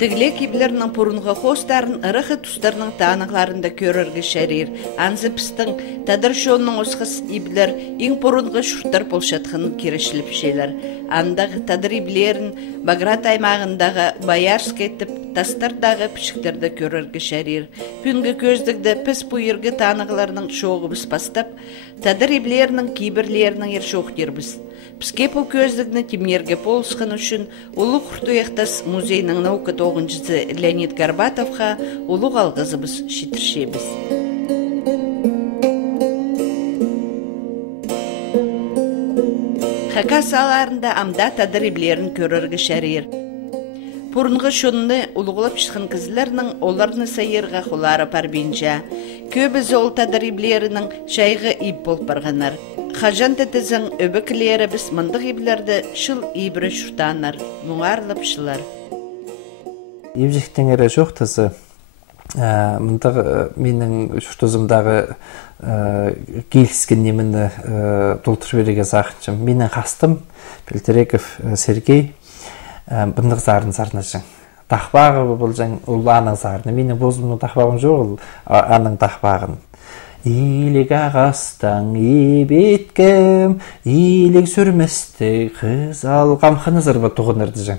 Тігле киблерінің пұрынғы қостарын ырықы тұстарының тағынықларында көріргі шәрер. Анзы пістің тадыр шоның осқыс иблер ең пұрынғы шұрттар болшатқының керешіліп шелер. Андағы тадыр иблерін Баграт аймағындағы Баярск етіп, тастардағы пішіктерді көріргі шәрер. Пүнгі көздігді піс бұйырғы тағынықларының шоғы біз бастап, тадыр иблерінің кейбірлерінің ер шоқтер біз. Піске бұл көздігіні темерге болысқан үшін ұлы құртуяқтас музейінің наука 9-сы Леонид Горбатовқа ұлы қалғызы біз шетіршебіз. Хака саларында амда тадыр иблерін көріргі шәрер. Пұрынғы шонны ұлығылып шықын кізлерінің оларны сайырға құлары парбинжа. Көбізі ол тадыр иблерінің шайғы иб болып барғанар. Хажан тәтізің өбікілері біз мындық иблерді шыл ибірі шұртанар, мұңарлып шылар. Ибжектен әрі жоқ тізі, мындық менің шұртызымдағы келіскен немені толтыр береге сақыншым. Менің қастым Пелтереков Сергей бұндық зарын сарнашың. Тақпағы бұл жәң ұлы аның зарыны. Менің бозымның тақпағым жоқ, аның тақпағын. Илік ағастан ебеткім, илік сүрместі қыз алғам қыны зырбы тұғынырды жәң.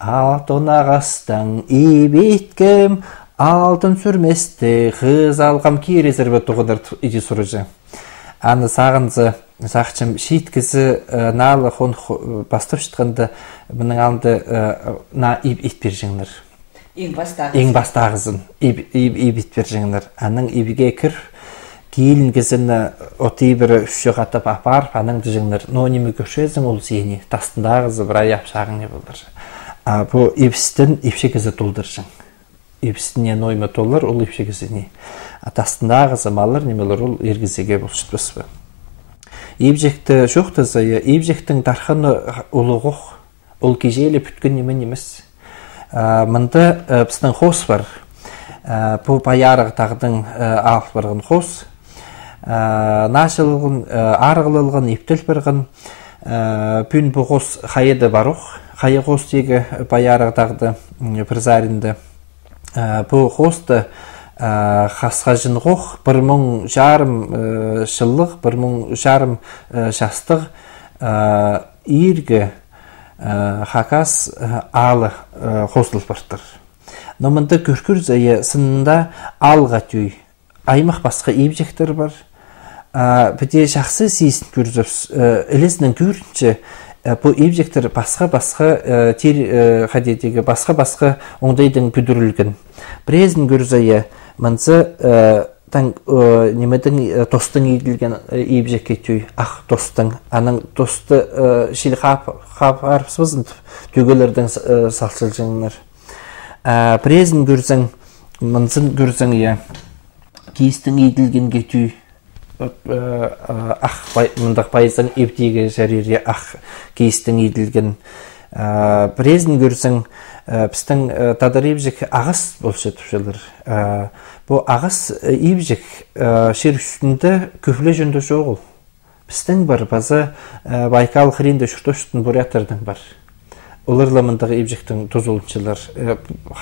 Алтын ағастан ебеткім, алтын сүрместі қыз алғам кейре зырбы тұғынырды иде сұры жәң. Аны сағынзы, сақчым шейткізі налы хон бастып шытқанды бұның алынды на иб итпер жеңдір. Ең бастағызын иб итпер жеңдір. Аның ибіге кір, кейлін кезіні оты бірі үші қатып апар, аның жеңдір. Но немі көшезің ол зейіне, тастындағызы бір аяп шағын не болдыр. Бұл ибістін ипшекізі толдыр жың. Ибістіне ноймы толыр, ол ипшекізіне. Тастындағызы малыр, немелер ол ергізеге бұл шытпысы. Ибжекті жоқты зайы, ибжектің тарханы ұлығық, ол кежейлі бүткін немен емес. Мұнда біздің қос бар. Бұл баярығы тағдың алық барғын қос. Нашылығын, арғылылығын, ептіл бірғын. Бүн бұл қос қайыды баруқ. Қайы қос тегі баярығы тағды бірзаринді. Бұл қосты қасқа жынғоқ 1,5 шылық, 1,5 шастық ергі хакас алы қосылып бартыр. Но мұнда көркір зайы сынында алға түй. Аймақ басқа ебжектер бар. Біде жақсы сейсін көрзіпс. Әлесінің көрінші бұл ебжектер басқа-басқа қадетегі басқа-басқа оңдайдың бүдірілген. Бірезін көрзайы Мұнсы немедің тостың еділген ебжекке түй, ақ тостың, аның тосты шел қапарсызын төгелердің салшыл жыңыныр. Бірезін көрзің, мұнсын көрзің кейістің еділгенге түй, мұндақ пайызың ептегі жәрері ақ кейістің еділген. Бірезін көрзің, біздің тадар ебжек ағыс болшы түшілір. Бұл ағыс ебжек шер үстінде көфілі жөнді жоғыл. Біздің бар, базы Байкал қыринді шұрты үстін буряттардың бар. Олырламындығы ебжектің тұзылыншылар.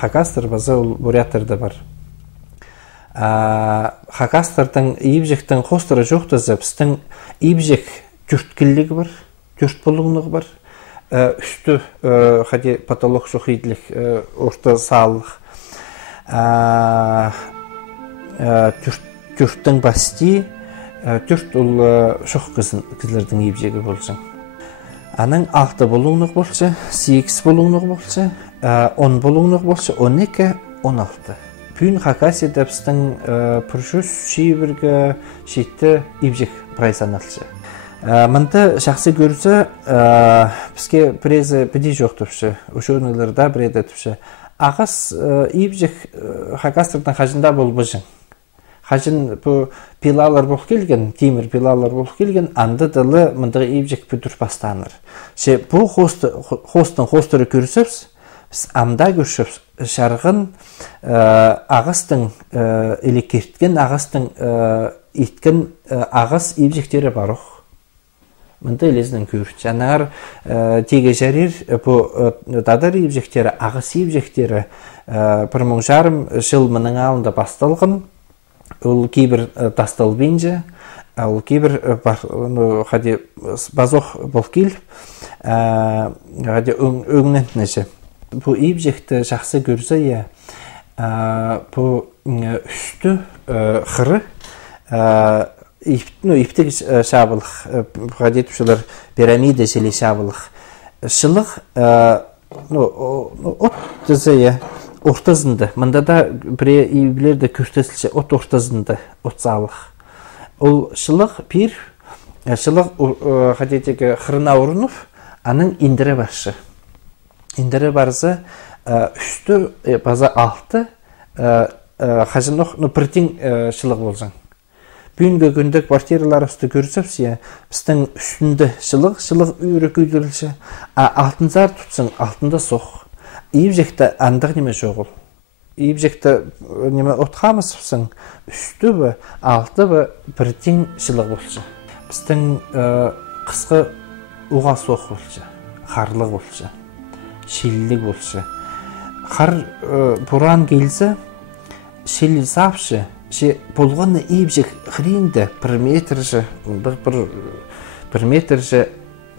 Хакастыр базы ол буряттарды бар. Хакастырдың ебжектің қостыры жоқтызы біздің ебжек түрткілігі бар, түрт болуынығы бар. Үсті қаде патолог жоқ еділік, орта салық. Түрттің басти, түрт ол шоқ кізлердің ебжегі болсын. Аның 6 болуынық болшы, 8 болуынық болшы, 10 болуынық болшы, 12, 16. Пүйін хакасида біздің пұршус шейбіргі шетті ебжек прайсаналшы. Мұнда жақсы көрісі, бізге бірезі біде жоқ түпші, үші біреді түпші. Ағыз ебжек хакастырдың қажында бол бұжың. Қажын бұл пилалар бол келген, темір пилалар бол келген, анды дылы мұндағы ебжек бүдір бастаныр. Бұл хостың хостыры көрісіпс, біз амда көршіп шарғын ағыстың елекерткен ағыстың еткен ағыз ебжектері баруқ. мында элезден көрчү. Анар теге жарир бу тадар ибжектери, агыс ибжектери 1,5 жыл мының алында басталган. Ул кибер тасталбинже, ул кибер хади базох болкил, хади өңнентнеше. Бу ибжекти жакшы көрсө я, бу үстү хыры иптик шабылык, гадет ушулар пирамида сели шабылык. Шылык от десе ортасында. Мында да бире иблерде көрсөтүлчү от ортасында от салык. Ол шылык пир, шылык гадетеге хырына урунуп, анын индире барышы. Индире барса үстү база алты хажынок притин шылык болжаң. Бүгүнкү күндө квартираларыбызды көрсөпсү, биздин үстүндө шылык үйрө күйдүрүлчү, алтынзар тутсаң, алтында сох. Ибжекте андык неме жогул. Ибжекте неме отхамысыпсың, үстү бі, алты бі притин шылык болчу. Биздин кыскы уга сох болчу, харлык болчу, шиллик болчу. Хар буран келсе, шил сапшы, болгону ибжек хринде 1 метр же, 1 метр же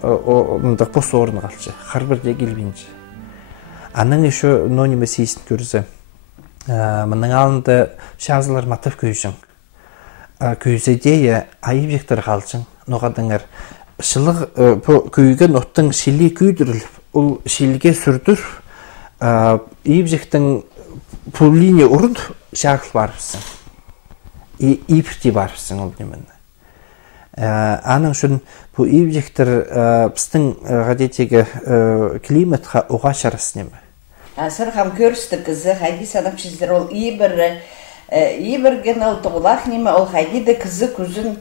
мындак бос орун калчу. Хар бирде келбинчи. Анын еще нониме сейсин көрсө. Мынын алында шазылар матып көйшүң. Көйсөдея айыбжектер калчың. Ногадыңар шылык көйгөн оттың шили күйдүрүлүп, ул шилге сүрдүр, ийбжектин бул линия урун шакыл барыпсың. Ипти барыпсың ол немене. Анын үчүн бу ийбжектер биздин гадетеге климатка уга шарыс неме. Асыр хам көрсті кызы, хайди санапчыздыр ол ибірген ол тұғылақ неме, ол хайди кызы күзін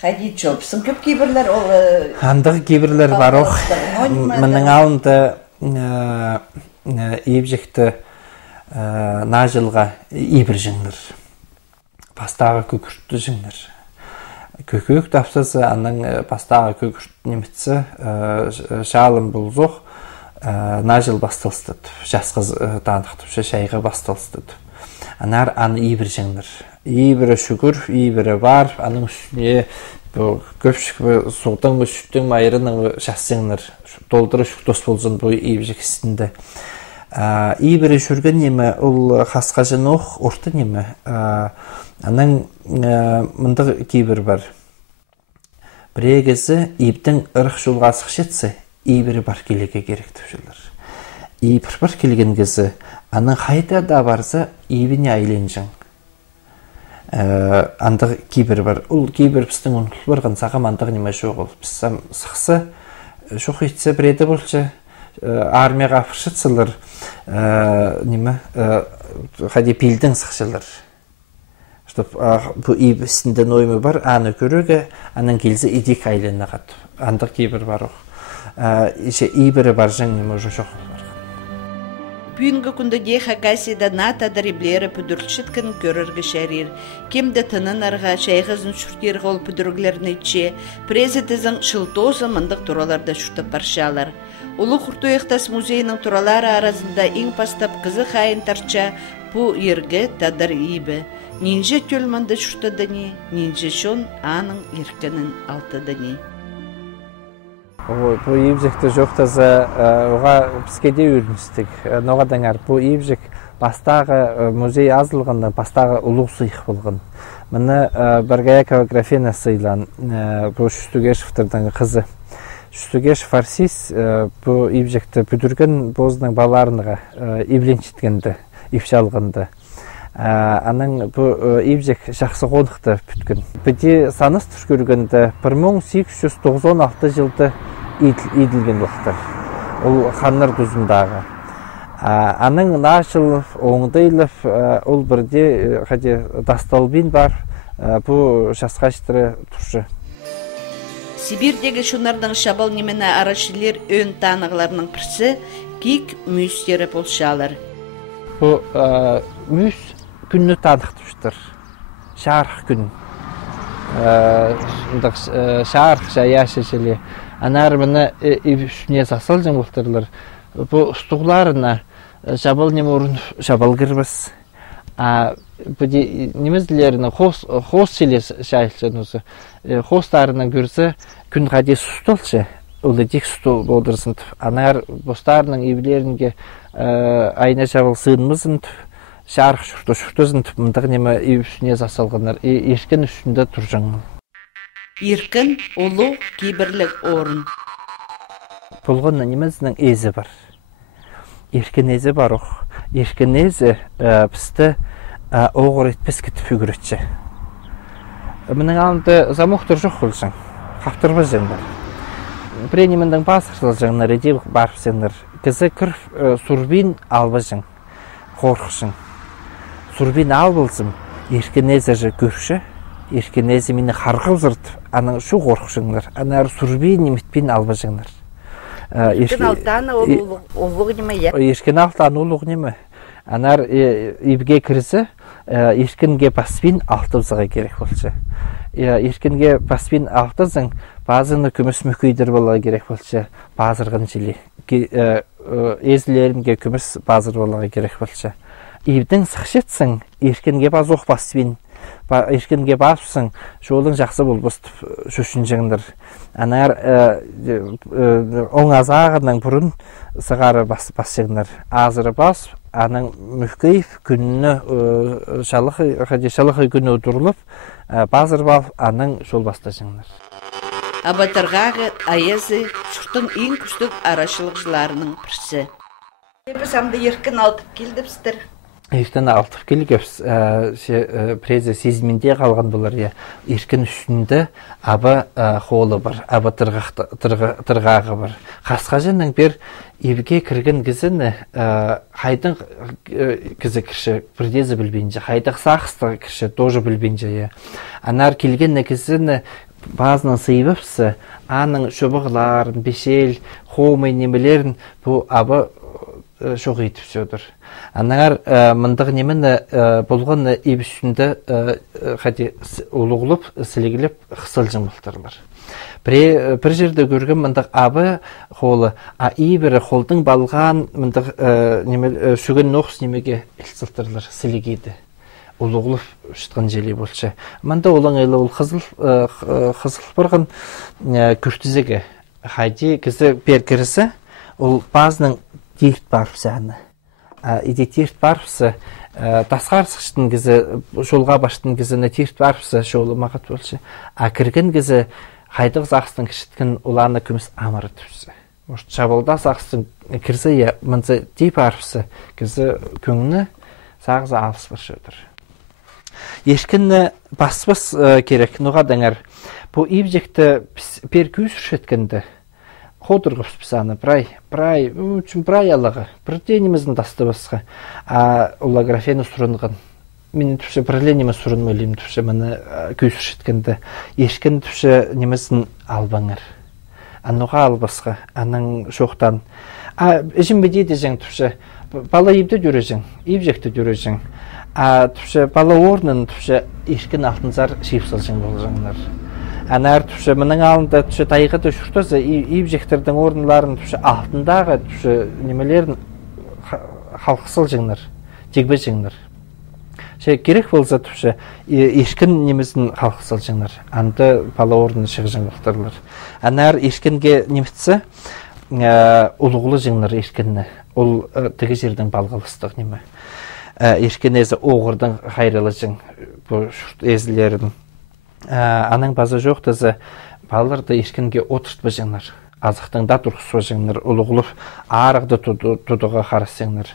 хайди чопсын. Көп кейбірлер ол... Андығы кейбірлер бар оқ. Мының алында ибжекті нажылға ибір жыңдыр. Пастағы көкіртті жыңдыр. Көкөк тапсасы, анның пастағы көкіртті неметсі шалым бұл зоқ. Нажыл басталыстыд, жасқыз таныктып, шайға басталыстыд. Анар аны ибір жыңдыр. Ибірі шүгір, ибірі бар, аның үстіне көпшік соғдың үстің майырының жасыңдыр. Долдыры шүктос болсын бұл ибіржік істінде. Ибірі жүрген неме, ол қасқа жын оқ, орты неме. Аның мұндық кейбір бар. Бірегесі ибдің ұрық жолға сықшетсі, ибірі бар келеге керек түшілер. Ибір бар келген кезі, аның қайда да барса, ибіне айленжің. Андығы кейбір бар. Ол кейбір біздің ұнтыл барған сағам андығы неме жоқ ол. Біздің сықсы, жоқ етсе біреді болшы, армияға апыршытсылыр, неме, қаде пилдің сықшылыр. Бұл ибісінде ноймы бар, аны көріге, анын келзі идек айленіне қат. Андық кейбір бар оқ. Ибірі бар жаң уже жоқ бар. Бүгінгі күнді де Хакасияда натадар иблері пүдіршіткін көріргі шәрір. Кемді тынын арға, шайғызын шүртері ғол пүдіргілерін етше, презетізін шылтозы мындық тураларда шүртіп баршалар. Улы Құртуяқтас музейінің туралары арасында ең пастап қызы қайын тарча бұ ергі тадар ибі. Нинже төлманды шүртадыне, нинже шон аның еркінің алтыдыне. Бұл ибжекті жоқтазы оға бізкеде үріністік. Ноғадаңар, бұл ибжек бастағы музей азылғанда бастағы ұлық сұйық болған. Мұны Баргаяка графена сыйлан, бұл Шүстүгешевтердің қызы. Шүстүгешев Арсис бұл ибжекті бүдірген бозының баларыныға ибленчіткенді, ифшалғанды. Аның бұл ибжек жақсы қонықты бүткін. Біде саныс түшкөргенді 1896 жылды иділген уақыттар. Ол ханнар тұзындағы. Аның нашылып, оңдайлып, ол бірде дасталбин бар, бұл жасқаштыры тұршы. Сибирдегі шунардың шабал немені арашылер өн танығыларының бірсі кик мүйістері болшалар. Бұл мүйіс күнні танықтыштыр. Шарық күн. шаарықша яшешеле. Анар мына ибүшне сасалжың болтырлар. Бу стугларына жабыл неме урын жабыл кирбес. Бұди немезлеріне хост селес шайылшын осы. Хостарына көрсе күн қаде сұстылшы. Олы дек сұстыл болдырсын. Анар бостарының ебілерінге айна жабыл сыынмызын. Шарық шұрты-шұртызын. Мұндақ неме ебісіне засалғанар. Еркін үстінде тұржаңыл. Еркін олу кейбірлік орын. Бұлғынна немезінің езі бар. Еркін езі бар оқ. Еркін езі пісті оғыр етпес кетіп үгіретші. Мұның алынды замоқтыр жоқ қылшың. Қаптырба жеңдер. Пренеміндің басырсыл жеңдер, едел барып жеңдер. Кізі күрф сүрбин алба жың. Қорқышың. Сүрбин албылсым. Еркін езі жы көрші. Еркін езі мені қарғып зырт. Аның шу қорқышыңдар. Анар сүрбин немітпен алба жыңдар. Еркін алтаны олуғы неме е? Еркін алтаны олуғы неме. Анар ибге кірісі еркінге паспин алтыбызға керек болшы. Еркінге паспин алтызың базыны күміс мүкейдір болуға керек болшы. Базырғын жылы. Езілерінге күміс базыр болуға керек болшы. Ибдің сықшетсің еркінге баз оқ паспин. Еркінге басыпсың, жолың жақсы бол бұстып шүшін жыңдыр. Анар оң азағының бұрын сығары бас жыңдыр. Азыры басып, аның мүхкейіп күнні шалықы күні отырылып, базыр бап, аның жол баста жыңдыр. Абатырғағы айызы шұртың ең күштік арашылықшыларының бірсі. Біз амды еркін алтып келдіпсіздір. Еркін алтып келгіпс, презе сезімінде қалған болар, еркін үстінде абы қолы бар, абы тұрғағы бар. Қасқа жының бір ебге кірген кізіні қайдың кізі кірші, бірдезі білбейінже, қайдық сақысты кірші, тоже білбейінже. Анар келген кізіні базынан сыйбіпсі, аның шөбіғларын, бешел, қомай немелерін бұл абы шоқ етіп сөдір. Анар мындық немені болғаны ебісінде қаде ұлығылып, сілегіліп, қысылжың бұлтарлар. Бір жерде көрген мындық абы қолы, ебірі қолдың балған мындық шүген ноқс немеге үлсілтірлар, сілегейді. Ұлығылып ұштқан желей болшы. Мында олың әлі ол қызыл бұрғын күртізеге. Қайде кізі бер кірісі, ол базының дерт барыпсы аны. Иде терт барыпсы, тасқар сықштың кізі, жолға баштың кізіні терт барыпсы, жолы мағат болшы. Кірген кізі, қайдық зақыстың кішіткін оланы күміс амыры түпсі. Жабылда зақыстың кірзі, мұнсы дей барыпсы, кізі көңіні сағызы алыс бір шөдір. Ешкінні бас-бас керек, нұға дәңір. Бұл ебжекті пер күйс үшеткінді. Ходырғып списаны, брай алығы, бірденіміздің дасты басқа. Олографияны сұрынған. Мен түпші бірленімі сұрын өлейм түпші, мәні күйсір шеткенді. Ешкен түпші неміздің албаңыр. Ануға албасқа, аның шоқтан. Әжім бедейді жәң түпші, бала ебді дүрежің, ебжекті дүрежің. Түпші бала орнын түпші ешкен алтынзар шейіпсал жәң бол жаңлар. Анар түпші мұның алында түпші тайғы түшіртізі, ебжектердің орынларын түпші алтындағы түпші немелерін қалқысыл жыңнар, тегбе жыңнар. Керек болса түпші ешкін неміздің қалқысыл жыңнар, анды бала орыны шығы жыңлықтарлар. Анар ешкінге немітсі ұлғылы жыңнар ешкінні, ол тігі жердің балғылыстық неме. Ешкін езі оғырдың қайрылы жың, бұл езілерін. Аның базы жоқ тізі балаларды ешкінге отыртпы жеңнер. Азықтың да тұрқысыва жеңнер. Ұлығылып арықты тұдыға қарысыңнер.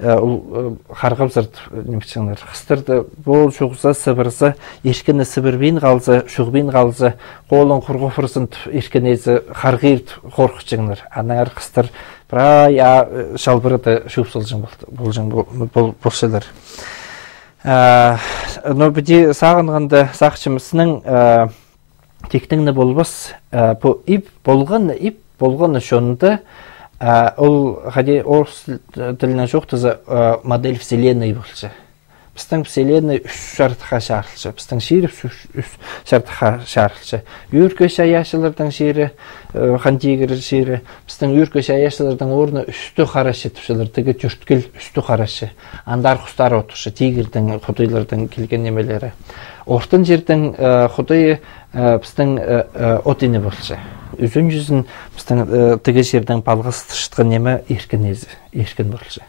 Қарғып зырт немшіңнер. Қыстырды бұл шоғызы сыбырзы, ешкіні сыбырбейін қалзы, шоғбейін қалзы, қолын құрғыфырсын ешкін езі қарғырт қорқы жеңнер. Аның әр қыстыр бірай шалбырыды шөпсыл жың болшылар. Но біде сағынғанды сақшымысының тектіңні болбас, ип болғаны шонды, ол қаде орыс тілінің жоқтызы модель вселенной болшы. Біздің вселенная үш шартқа шарылшы. Біздің шері үш шартқа шарылшы. Үркеш аяшылардың шері, хантигер шері. Біздің үркеш аяшылардың орны үсті қарашы түпшілердегі жүрткіл үсті қарашы. Андар құстар отыршы, тигердің, құдайлардың келген немелері. Ортын жердің құдайы біздің отыны болшы. Үзін жүзін біздің тіге жердің балғыз тұшытқын немі еркін болшы.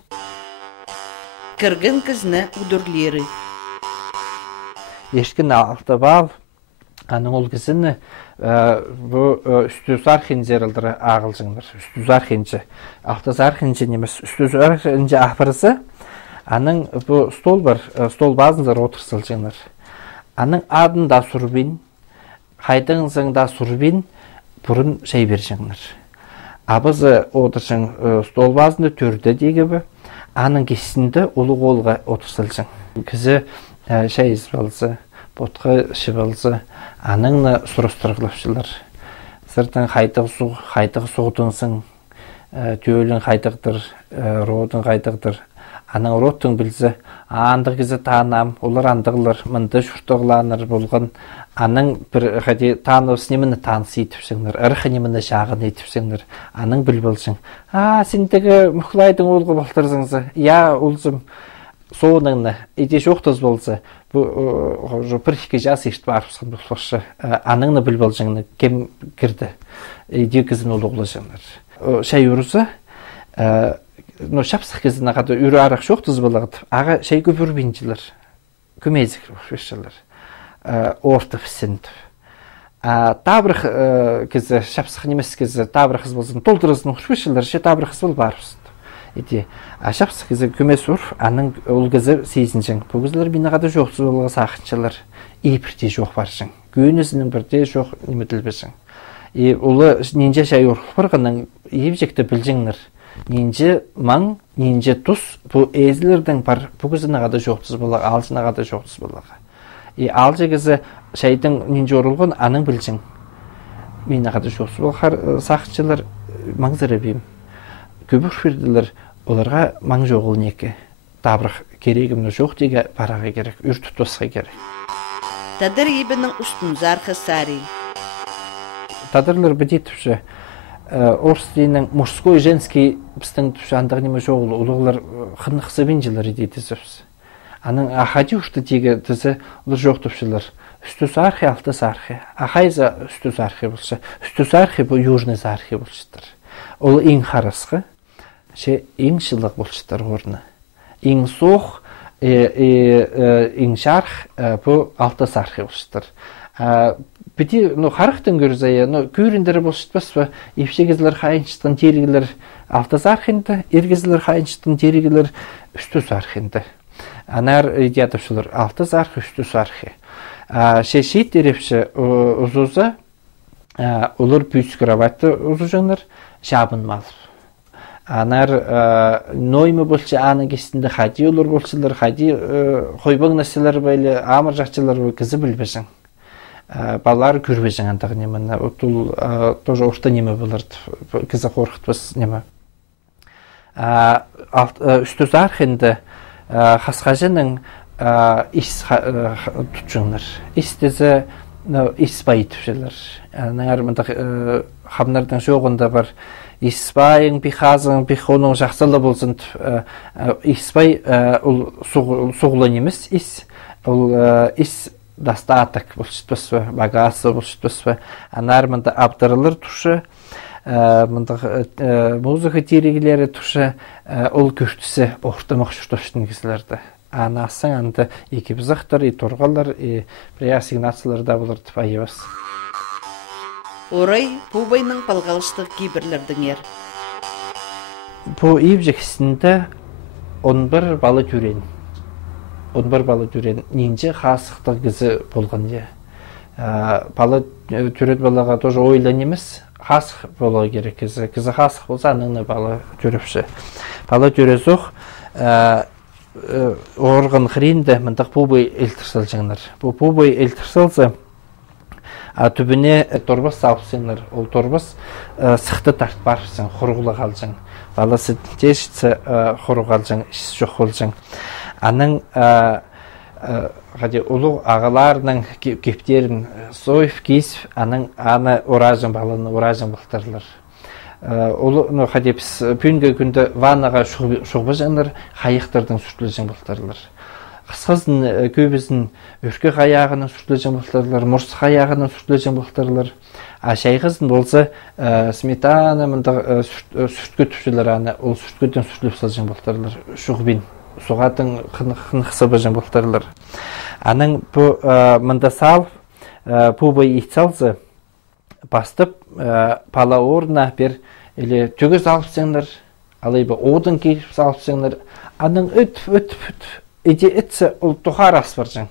Кіргін кізні ұдырлері. Еркін алты бал, аның ол кізіні үстіз архинжер алдыры ағылжыңдар. Үстіз архинжі. Алтыз архинжі немес үстіз архинжі ақпырысы, аның бұл стол бар, стол базындар отырсылжыңдар. Аның адында сүрбин, қайдыңызыңда сүрбин, бұрын шай бершіңдер. Абызы отыршың стол базында төрді дегібі, аның кесінде ұлы қолға отырсылжың. Кізі шай избалсы, ботқы шыбалсы, аныңны сұрыстырғылапшылар. Сыртың қайтығы соғдыңсың, түйелің қайтығдыр, родың қайтығдыр. Аның роттың білзі, андық кізі танам, олар андығылар, мұнды шұртығыланыр болған, аның бір ғади таныс немені таныс етіпсіңдер, ұрқы немені шағын етіпсіңдер, аның біл болшың. Сендегі мұқлайдың олғы болтырзыңызы, олзым соғыныңны, ете жоқтыз болсы, бір-екі жас ешті барыпсың болшы, аныңны біл болшыңны кем кірді, ете кізін олы олышыңдар. Шай ұрысы, шапсық кезіне қады үрі арақ жоқтыз болағыды. Аға шай көпір бенчілер, көмезік өшілер, орты пісінді. Табырық кезі, шапсық немес кезі табырықыз болсын, толтырызын өшілер, табырықыз бол барыпсынды. Шапсық кезі көмес ұр, аның ол кезі сейсіншің. Бұл кезілер бені қады жоқтыз болға сақыншылар, епірте жоқ баршың. Күйінізінің бірде жоқ неметілбесің. Олы ненже шай ұрқы бұрғының ебжекті білжіңдер. Ненже маң, ненже тұс, бұл әзілердің бар, бұл кезі нағады жоқтыз болаға, алжы нағады жоқтыз болаға. Алжы кезі шайдың ненже орылған, аның білжің. Мен нағады жоқтыз болғар сақытшылар маңзыр әбейім. Көбір ферділер оларға маң жоғыл неке. Табырық керегімні жоқ деге параға керек, үр тұтысқа керек. Тадыр ебінің ұстын зарқы сари. Тадырлар бідетіпші. Орыс дейінің мужской, женский біздің түші андағынема жоғылы, олығылар қынықсы бенжілер едейді сөз. Аның ахади ұшты тегі тізі олар жоқ түпшілер. Үстіс архи, алтыс архи. Ахайза үстіс архи болшы. Үстіс архи бұл южныз архи болшыдыр. Ол ең қарасқы, ең шылық болшыдыр орны. Ең соқ, ең шарх бұл алтыс архи болшыдыр. Біті қарықтың көрізайы, көріндері болшытпас, епшегізілер қайыншыттың терігілер алтыз архинді, ергізілер қайыншыттың терігілер үстіс архинді. Анар идиятовшылар алтыз архи, үстіс архи. Шешет дерепші ұзузы, олар пүйс кроватты ұзужыңлар, шабын мал. Анар ноймы болшы аның кестінде қади олар болшылар, қади қойбаң нәрселер бәйлі, амыр жақчылар кізі білбесің. Балар көрбесің антағы немені, ол тоже орта неме боларды, кізі қорқытпас неме. Үстіз архинді қасқажының ис тұтшыңлар. Ис дезі ис бай түпшелер. Нәңір қамнардың жоғында бар Испайың, пихазың, пихоның жақсылы болсын. Испай ол соғылы немес, ол ис достаток болшытпасы, багасы болшытпасы. Анар мында абдырылыр тұшы, музыка терегілері тұшы, ол көштісі оқтымақ жүртөштің кесілерді. Анасың анды екі бізіқтір, торғалар, бір ассигнацияларда болырды байыбас. Орай, Пубайның балғалыштық кейбірлердің ер. Бұл ебжексінде 11 балы түрен. 11 балы түрен. Ненже қасықтық кізі болған е. Балы түрет балаға тоже ойлан емес, қасық болуға керек кізі. Кізі қасық болса, аныңны балы түрепші. Балы түрет соқ, орғын қыринді мұндақ Пубай елтірсіл жаңдар. Бұл Пубай елтірсілсі, түбіне торбас сауқсыңдар. Ол торбас сықты тарт барсың, құрғылы қалжың. Баласы тешітсі құрғы қалжың, іші жоқ қолжың. Аның Hadi улуг агаларның кептерин соев кисп аны оражын баланы оражын бултырлар. Улу хadi biz pünge günde vanaga şuğba janlar hayıqtırдың sürtülежен бултырлар. Кыскасын көбүсүн өркө аяғының sürtülежен бултырлар, мурс аяғының sürtülежен бултырлар. А шайгызын болса сметана мында сүрткө түшүлөр аны ол сүрткөдөн сүртүлүп салжан бултырлар. Шугбин сугатын хыныкса бажан бултырлар. Аның бу мында сал пубай итсалсы бастып пала орна бер или төгөз алып сеңдер, алайба одын киіп салып сеңдер, аның өт иде итсе ол тухарас баржан.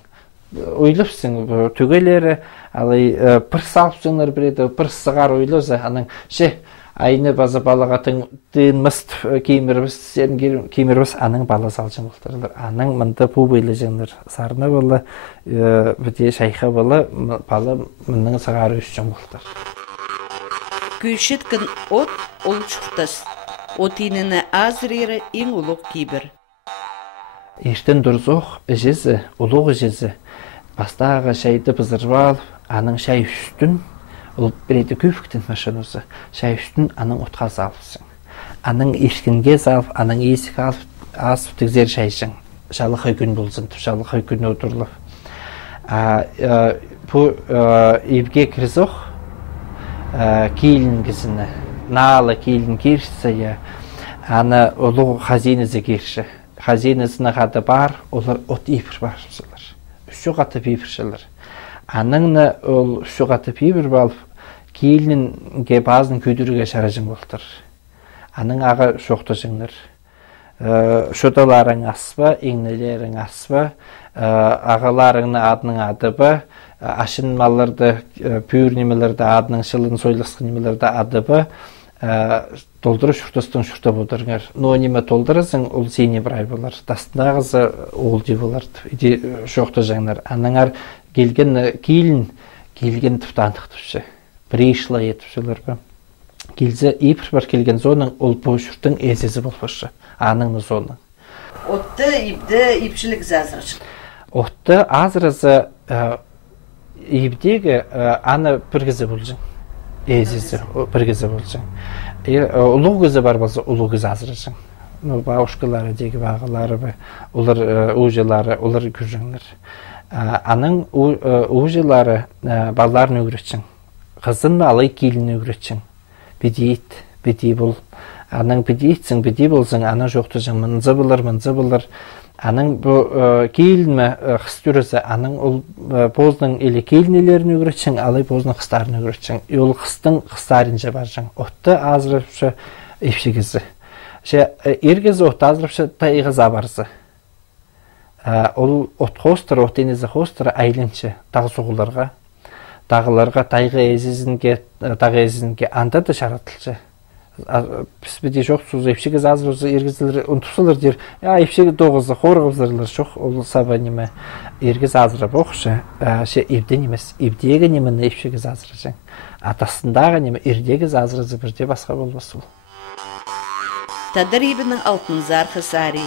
Ойлыпсың төгелері, алай пыр салып сеңдер біреді, пыр сығар ойлоза, аның айны база балағатын дын мыст кеймербіз, аның бала салжан болтырлар. Аның мында пу бейлі жеңдер сарына болы, біде шайқа болы, бала мының сығары үшчен болтыр. Күйшіткін от ол чуқтас, отиніне азырері ең ұлық кейбір. Ештен дұрзоқ жезі, ұлық жезі, бастаға шайды бізіріп алып, аның шай үстін, ол бірейді көпіктен машинасы, шай үстін аның отқа салыпсың. Аның ешкінге салып, аның есік алып, асып тігзер шайшың. Шалықай күн болсын, шалықай күн отырылып. Бұл ебге кірізоқ, кейлін кізіні, налы кейлін кершісі, аны ұлы хазинезі керші. Хазинезіні қады бар, олар от епір баршылар. Үші қаты бейбіршілер. Аныңны ол үші қаты бейбір балып, кейлінге базын көдіріге шарajын болтыр. Аның аға шоқты жыңдыр. Шоталарың аспа, еңнелерің аспа, ағаларыңны адының адыбы, ашын маларды, пүйір немелерді адының шылын сойлысқы немелерді адыбы, толдыры шүртістің шүрті бұдырыңар. Но неме толдырысың, ол сейне бір ай болар. Дастынағызы ол де боларды. Иде шоқты жаңдар. Аныңар келген кейлін, келген тұптандық түпші. Бір ешіла етіпшілер бі. Келзе епір бар келген зоның, ол бұл шүртің әзізі болпашы. Аныңны зоның. Отты, ипді, ипшілік зазырыш. Отты азырызы ибдегі аны біргізі болжың. Әзізі біргізі болжың. Ұлық көзі бар болса, ұлық көзі азырышың. Бауышқылары, дегі бағылары, олар ұжылары, олар күржіңдер. Аның ұжылары баларын өгіретшің. Қызын алай келін өгіретшің. Бедейт, бедей бол. Аның бедейтсің, бедей болсың, ана жоқтыжың. Мұнзы болар. Аның кейілімі қыстырызы, аның ол бозның елі кейілінелерін өгіретшің, алай бозның қыстарын өгіретшің. Ол қыстың қыстарынша баржың. Отты азырыпшы епшігізі. Ергізі отты азырыпшы тайғыз абарзы. Ол от қостыры, от енезі қостыры айлыншы тағы соғыларға. Тағыларға тайғы әзізінге анда да шаратылшы. Біз біде жоқ сөз епшігі азырызы ергізілер ұнтыпсылыр дер. Епшігі доғызы қорғызырлар жоқ. Ол саба неме ергіз азырып оқшы. Ебден емес. Ебдегі немені епшігі азырыжың. Атасындағы неме ердегі азырызы бірде басқа болбасы ол. Тадар ебінің алтын зарқы сари.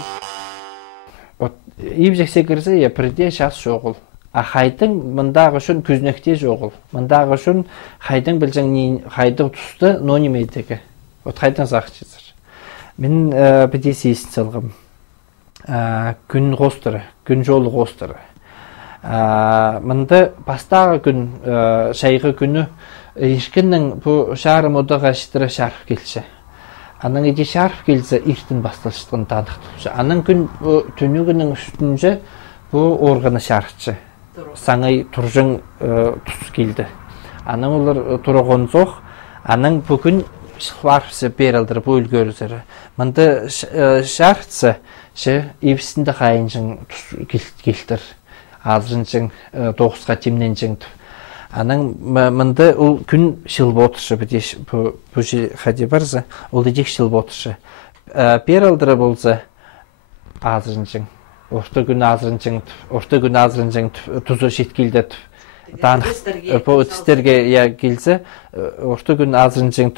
Ебжек секірзі бірде шас жоғыл. Қайдың мұндағы үшін күзнекте жоғыл. Мұндағы үшін қайдың білжің қайдың тұсты но немейдегі. От қайдан зақчызыр. Мен біде сейсін салғым. Күн қостыры, күн жолы қостыры. Мұнда бастағы күн, шайғы күні, ешкінің бұл шарым одаға шытыры шарф келші. Аның еде шарф келсе, ертін басталшытығын танықтыршы. Аның күн түнігінің үстінже бұл орғаны шарфчы. Саңай тұржың тұс келді. Аның олар тұрғын зоқ, аның бүгін шықварфысы берілдір бұл өлгөрізірі. Мұнда шарфысы ебісінде қайынжың тұс келдір. Азырынжың, тоғысқа темненжің. Аның мұнда ол күн шылбы отыршы, бұл қаде барзы, ол едек шылбы отыршы. Берілдірі болса азырынжың. Орта gün azrınçın tuzu şetkilde bu ötüsterge gelse orta gün azrınçın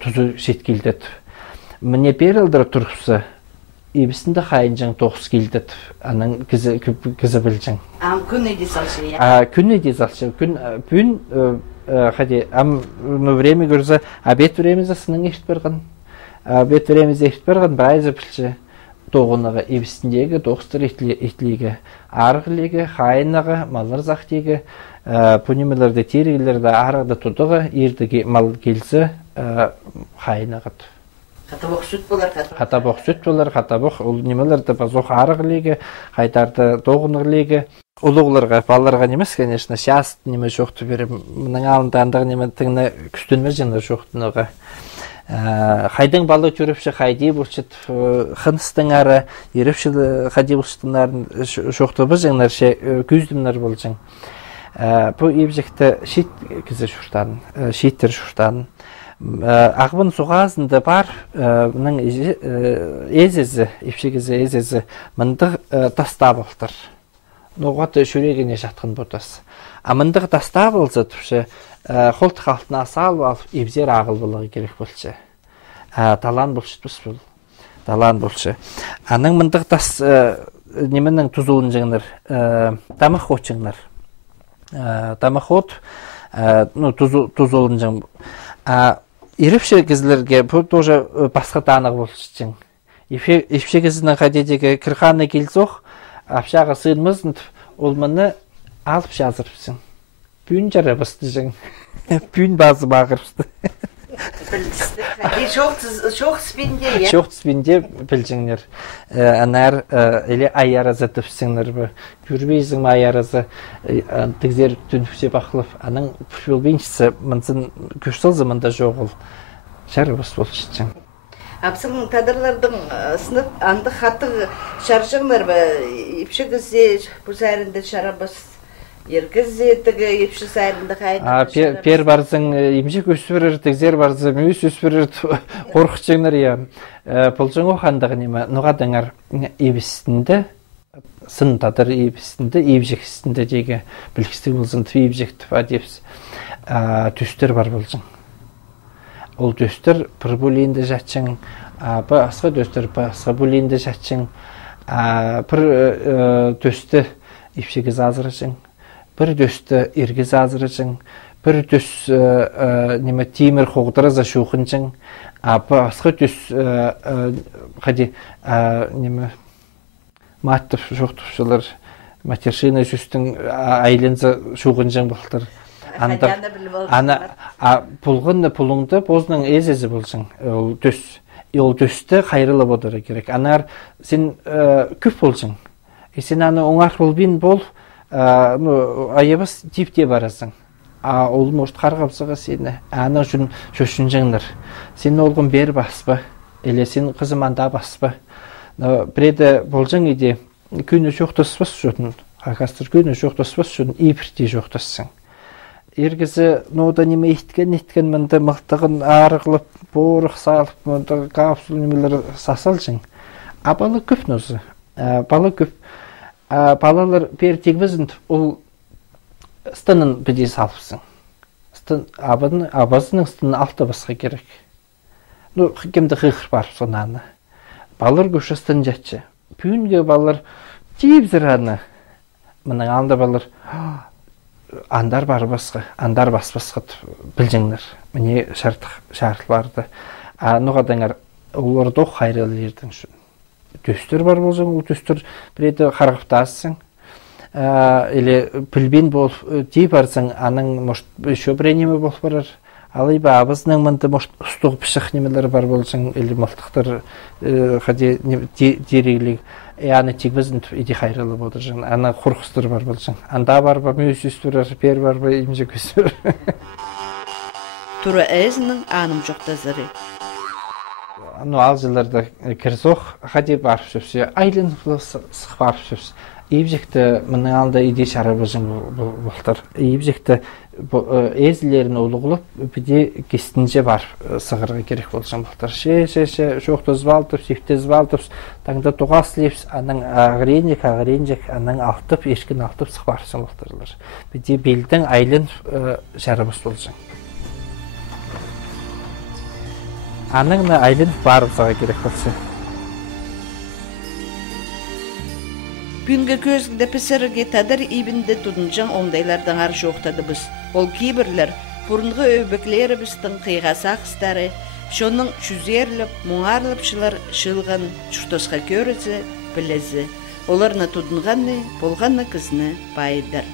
tuzu şetkilde. Mene berildir turpsa ибисінде хайынжың 9 келдет, аның кізі білжің. Күн еде салшы, я? Күн еде салшы. Күн, хади, время көрзі, обед времезі сының ешт берген. Обед времезі ешт берген, бірайзы білші. Тоғыныға ибісіндегі 9-тыр етлігі, арғылығы, хайыныға, малар зақтегі, пөнемелерді терегілерді арғыды тұдығы, ердігі мал келсі хайынығыд. Қатабоқ сүт болар, қатабоқ сүт болар, қатабоқ ол немелерді базоқ арғылығы, қайтарды тоғынығылығы. Олығыларға, балаларға немес, конечно, шаст неме жоқты беріп, мұның алында андығы неме тіңіне күстінме жында жоқтыныға. Хайдың балы көріпші хайди бұлшыт, қыныстың ары, еріпші хайди бұлшытынларын жоқты біз жаңлар күздімлер болжың. Бұл ебжекті шет кізі шұртан, шеттер шұртан. Ағбын суғазында бар, мұның езезі, епшегізі езезі, мұндық таста болтыр. Ноғаты шөрегіне жатқын бұтас. Амындығы таста болса түпші, қолтық алтына асал алып, ебзер ағыл болығы керек болшы. Талан болшы түс бұл. Талан болшы. Аның мұндығы тас неменің тұзуын жыңныр, тамық қот жыңныр. Тамық қот, тұзуын жың. Еріпші кізілерге бұл тоже басқа танығы болшы жың. Епші кізінің қадедегі кірханы келсоқ, апшаға сыйынмызын, ол мұны алып жазырыпсың. Бүйін жара басты жың. Бүйін базы бағырыпсты. Шоқ спинде, я? Шоқ спинде білжіңдер. Анар әлі аяразы түпсіңдер бі. Көрбейзің аяразы тігзер түніпсе бақылып. Аның пүшбілбейіншісі мұнсын көшсіл зымында жоғыл. Жары бас бол шетчің. Апсың тадырлардың сынып анды хаты шаржыңдар ба? Епші кізде бұл сәрінде шарабас ергізетігі епші сәрінде қайды? Пер барзың емжек өсірір, тегзер барзы мүйіс өсірір қорқытшыңдар я. Пұлжың оқандығы неме, нұғадыңар ебісінде, сын тадыр ебісінде, ебжексінде деге білкісті болсын түп ебжекті адепс түстер бар болжың. Ол төстер бір бөлейінде жатшың, басқа төстер басқа бөлейінде жатшың, бір төсті епшегіз азырышың, бір төсті ергіз азырышың, бір төс темір қоғдырыза шуқыншың, басқа төс қади маттып жоқтыпшылар, матершина жүстің айлензі шуқыншың бұқтыр. Пұлғынды пұлыңды позының езезі болсың, ол төсті қайрылы бодыры керек. Анар сен күп болсың. Сен аны оңар болбин бол, айыбыз типте барасың. Ол может қарғапсыға сені. Аны үшін шөшін жыңдыр. Сен олғын бер баспы, әлі сен қызым анда баспы. Біреді болжың еде, күні жоқтаспас үшін, ағастыр күні жоқтаспас үшін, епірте жоқтассың. Ергізі нода неме иткен мінді мықтығын арығылып, борық салып, мұнды қапсыл немелер сасалшың. Балы көп нөзі. Балы көп. Балалар бер тегбізін ол стынын біде салыпсың. Абазының стынын алты басқа керек. Кемді қиқыр бар сонаны. Балар көші стын жатшы. Пүйінге балар тейбзір аны. Мұның алында балар андар бар басқа, андар басқа білжіңдер. Міне шарт барды. Нұғадаңар, олар доқ қайралы ердің үшін. Төстер бар болжың, ол төстер біреті қарғыптасың. Или пілбен бол, дей барсың, аның еще біренеме бол барар. Алай ба, абызның мұнды ұстығы пішіқ немелер бар болжың, или мұлтықтар дерегілік. Аны тек біздің иде қайралы болды жын. Аны қорқыстыр бар болсын. Анда бар ба, мүйіс үстірір, пер бар ба, емжек үстірір. Тұра әзінің аным жоқта зірі. Ал жыларда кірзоқ, қаде барып сөпсе, айлын сық барып сөпсе. Ебжекті мұның алында иде шара бұжың болтыр. Ебжекті әзілерін олығылып, біде кестінже бар сығырға керек болжың болтыр. Шоқты звалтып, сефте звалтып, таңда туғас лепс, аның ағыренжек, аның алтып, ешкін алтып сық барсын болтырлар. Біде белдің айлын шара бұс болжың. Аның айлын барып сыға керек болсы. Pünge közgde pısırge tadır ibinde tuduncan ondaylardan arşı oqtadыбыз. Ol kibirler, burunғы öbekleribizдің қиғасы ақыстары, шоның шүзерліп, мұңарлыпшылар шылған чұртосқа көрізі, білізі. Оларына tudunғаны, болғаны кызны байыдар.